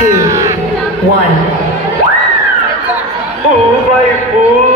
two, one. Oh my God.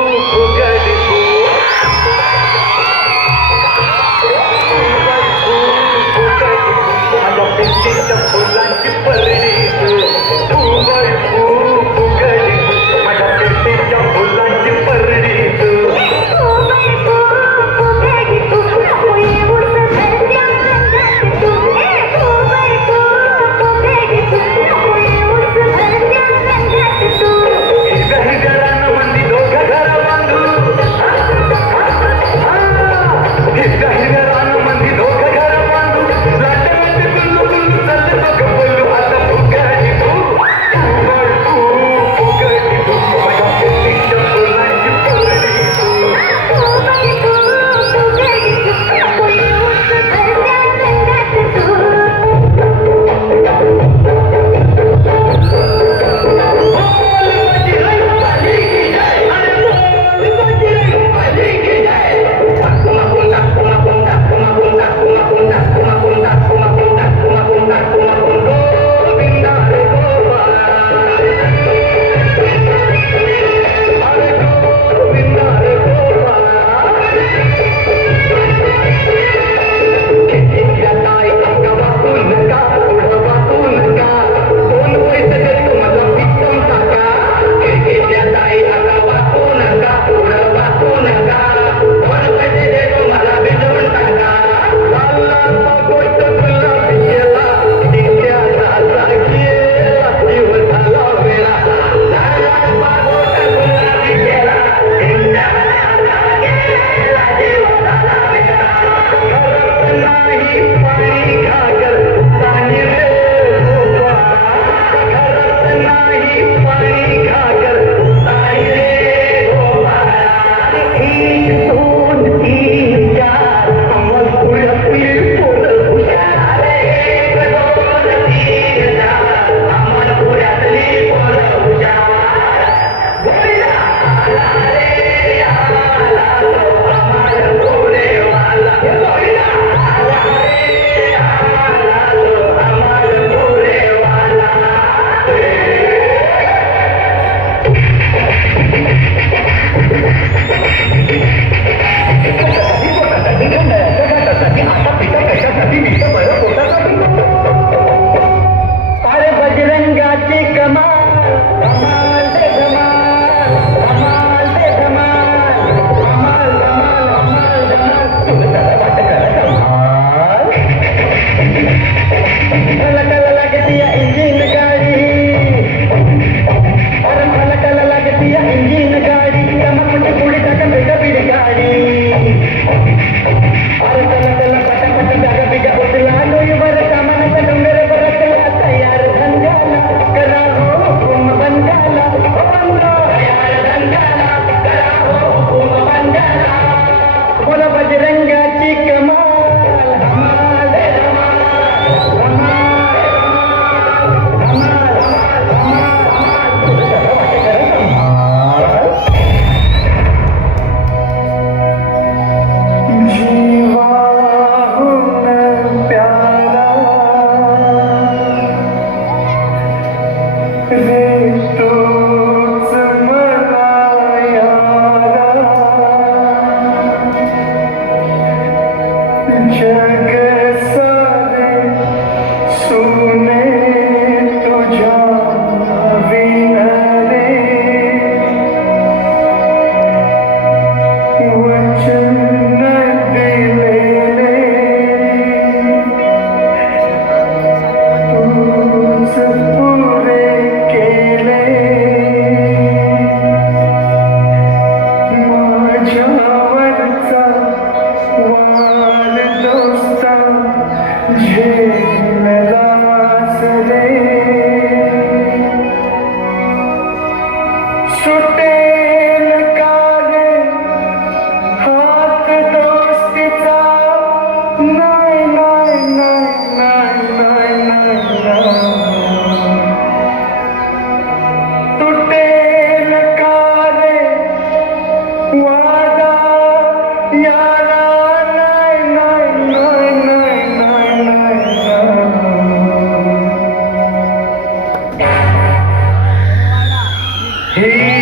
Hey!